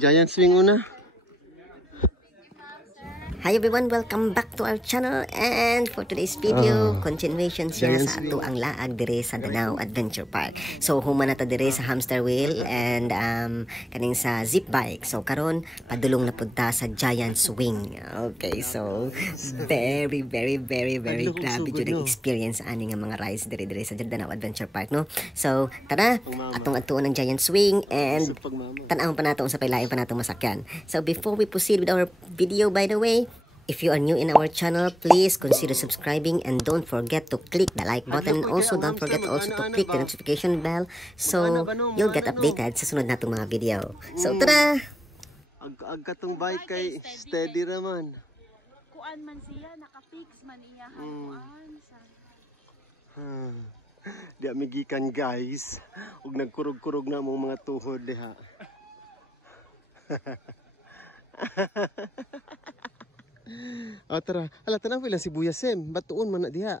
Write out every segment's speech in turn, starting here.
Giant swing una. Hi everyone, welcome back to our channel, and for today's video, continuation siya sa ato ang laag dire sa Danao Adventure Park. So human na ta dire sa hamster wheel and kaning sa zip bike. So karon padulong na pud ta sa giant swing. Okay, so very grabe jud ang experience ani nga mga rides dire sa Danao Adventure Park, no? So tara, atong atuon ang giant swing and tan-awon pa nato sa pailain pa natong masakyan. So before we proceed with our video, by the way, if you are new in our channel, please consider subscribing and don't forget to click the like button, and also don't forget also to click the notification bell so you'll get updated sa sunod natong mga video. So tara! Ag katong bike kay steady raman. Kuan man siya, naka-fix man iya kuan sa. Di migikan guys, ug nagkurog-kurog na mong mga tuhod diha. Tara, hala tanang pila si Buya Sem, batuon man na diha.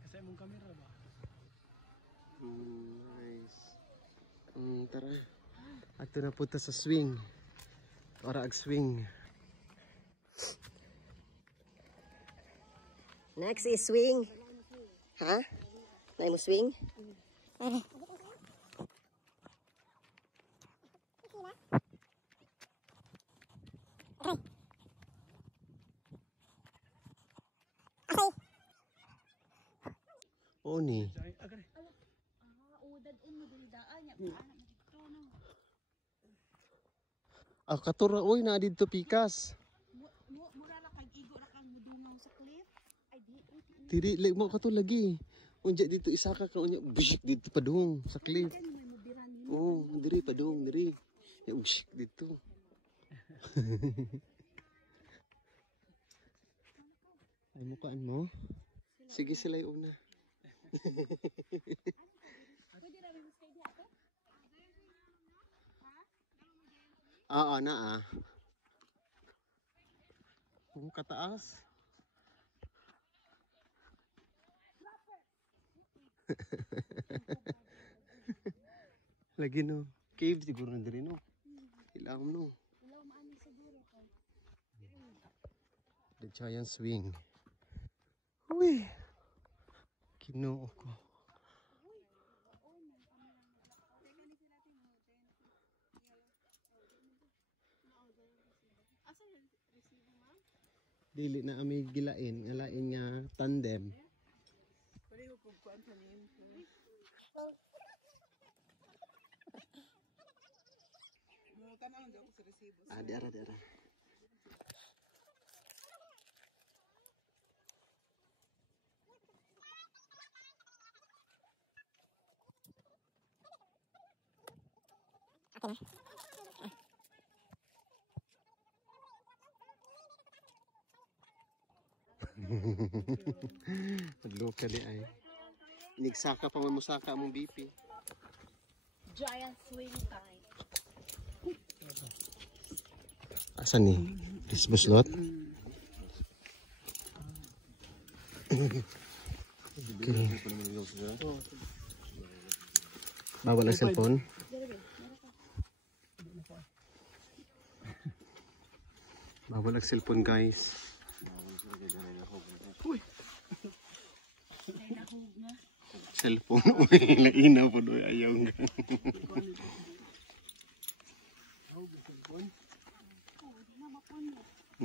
Kasi mong kamera ba? Nice. Tara. Ato na punta sa swing. Ora ag swing. Next is swing. Ha? Nay mo swing? Oh ni. Katura oy na didto pikas. Mura ra kag igo ra kang mudungaw sa cliff. Ay Diri mo kato lagi. Unja dito isa ka unya bushik dito padung sa cliff. Oh, diri padung diri. Ya bushik dito. Ay mukaan mo. Sige sila una. Na kataas. Lagi no. Cave siguro na diri no. Ilaw no. The giant swing. Uy. Kinoo ko. Dili na ami gilain, ngalain nga tandem. pareho kog kuan sa nin. Mo tanawon daw sa resibo. Dara. Magloka di ay. Inigsaka pa mo musaka mong BP. Giant swing time. Asan ni? Buslot? Okay. Bawal ang cellphone. Bawal ang cellphone guys. Cellphone, uy, lainaw po doon, ayaw nga.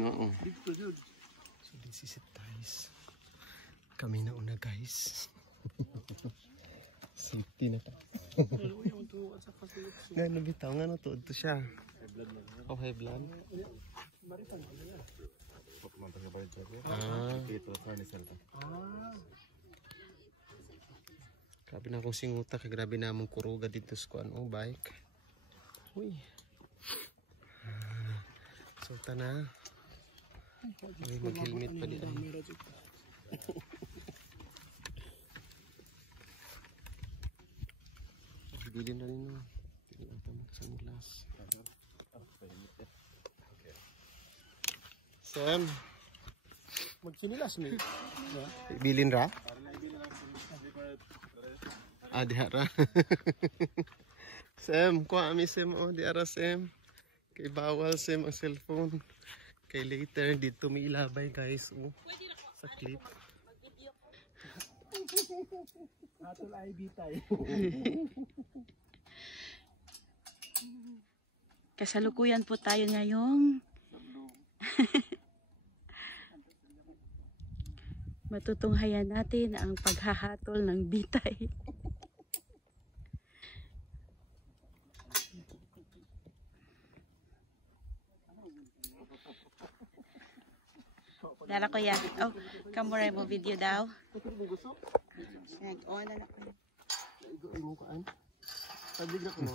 Oo. So this is it guys. Kami na una guys. Safety na ta. Nga, nabitaw nga na to. Ito siya. Oh, high blood. Grabe na akong singuta, grabe na among kuruga dito sa kuan o bike. Uy. So tana. Ay mag-helmet pa di ay. Bilin na rin no. Bilin natin mag-sunglass. Sam. Magsinilas mo. Bilin ra? Ah, diha ra. Sam, kuha kami Sam. Oh, diha ra Sam. Kay bawal Sam ang cellphone. Kay later dito may ilabay guys. Oh, sa clip. Atol ay bitay. Kasalukuyan po tayo ngayong matutunghayan natin ang paghahatol ng bitay. Dala ko yan. Oh, kamuray mo video daw. Nag-on na ako. Ay mo kaan. Sabig na ko mo.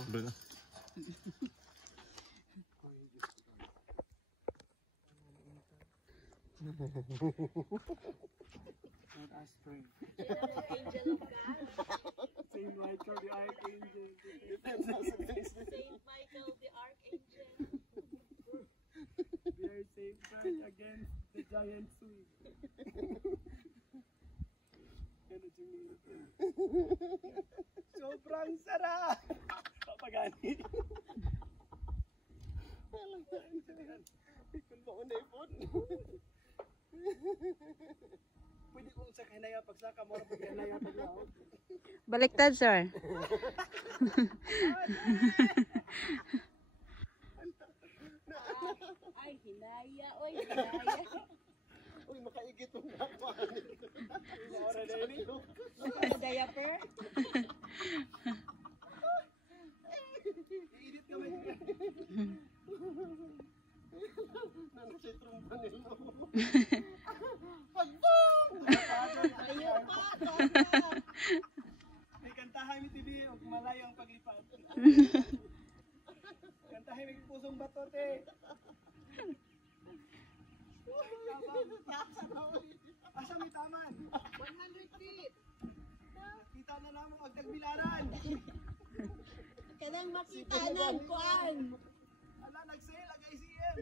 Not as spring. Saint Michael the Archangel. Saint Michael the Archangel. We are safeguard against the giant swing. Sobrang sarap! Papagani. Kung maunay po. Pwede kong sa kanaya pagsaka mo rin kanaya paglaot. Baliktad, sir. Ay, hinaya. Oy, hinaya. Uy, makaigit mo na ako. Maura na yun. Diaper. I-edit kami. Nanasay trumpa nila. May kantahan mi TV og malayo ang paglipat. Kantahan mi pusong bato te. Asa mi taman? 100 feet. Kita na namo og tagbilaran. Kanang makita ng kuan. Ala nag-sale ang ICM.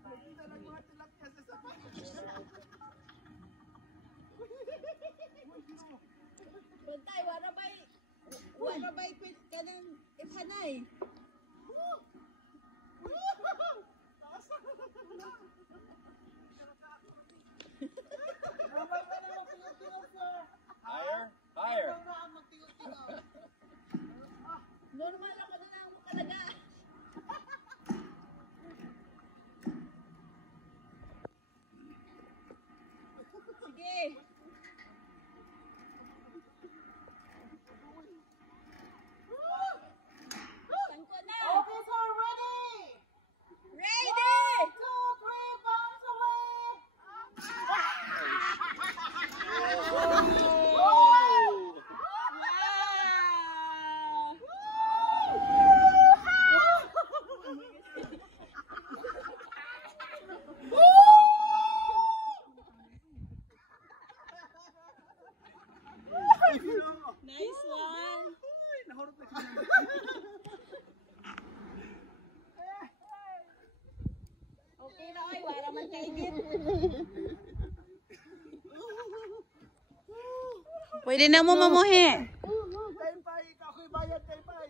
Nakita lang mga tilapia sa sapat. Bantay, wala bay kanang ithanay. Higher. Normal ako na lang mo talaga. Sige. Sangko na. Officer ready! Ready! 2, 3 bombs away! Nice one. Nahurot na siya. Okay na oy, wala man kaigit. Pwede na mo mamuhi. Kain pa, ako'y bayad kay pa.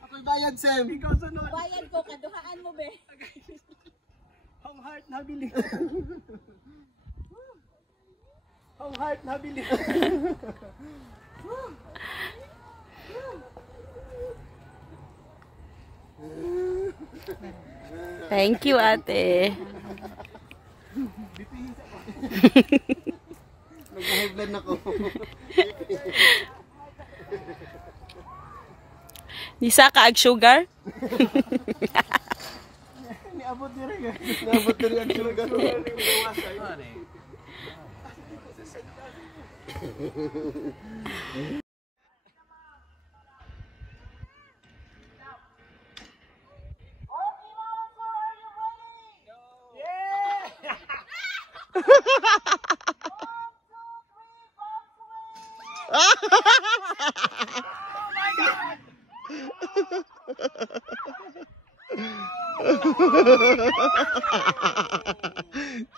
Ako'y bayad Sam. Ikaw sunod. Bayad ko, kaduhaan mo be. Ang heart nabili. Ang heart nabili. Thank you, ate. Nag-high blood na ko. Nisa ka ag sugar? Niabot din rin. Nabot na rin ang sugar.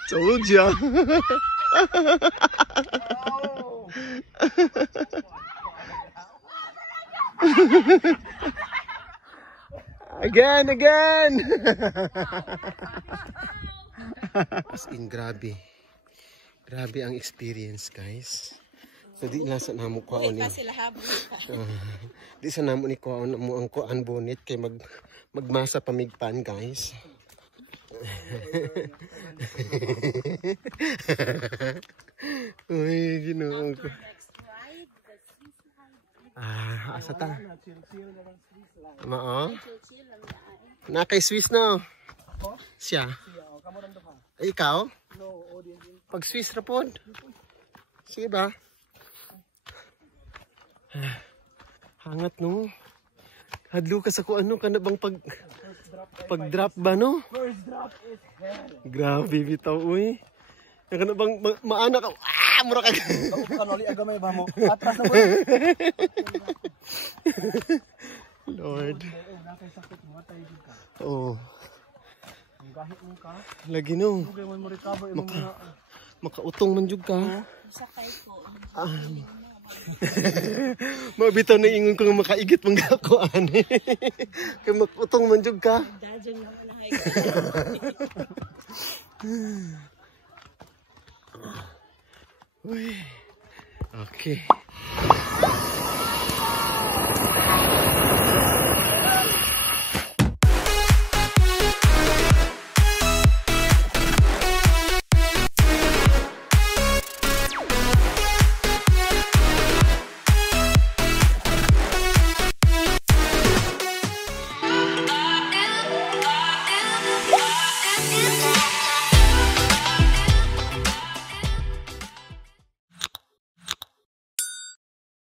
Told ya. Again. As in, grabe. Grabe ang experience, guys. So, di nasa namo kuhaon ni. Di sa namo ni kuhaon mo ang kuhaan bonit kay magmasa pamigpan, guys. Uy, Ginoo ko. Asa ta? Mao? Na kay Swiss no? Siya. Ay, ikaw? Pag Swiss ra pod. Sige ba? Hangat no. Hadlo ka sa ko ano kana bang pag-drop ba no? First drop is hell. Grabe bitaw uy. Kana bang maana ka. Mura ka. Kanoli agamay ba mo? Atras na mo. Lord. Oh. Gahit mo ka. Lagi no. Kaya mo recover Makautong man jud ka. Sakay ko. Mabitaw na ingon ko nga makaigit mong gakuan. Kaya makutong man jud ka. Dadyang naman na hay. Uy. Okay. Yeah.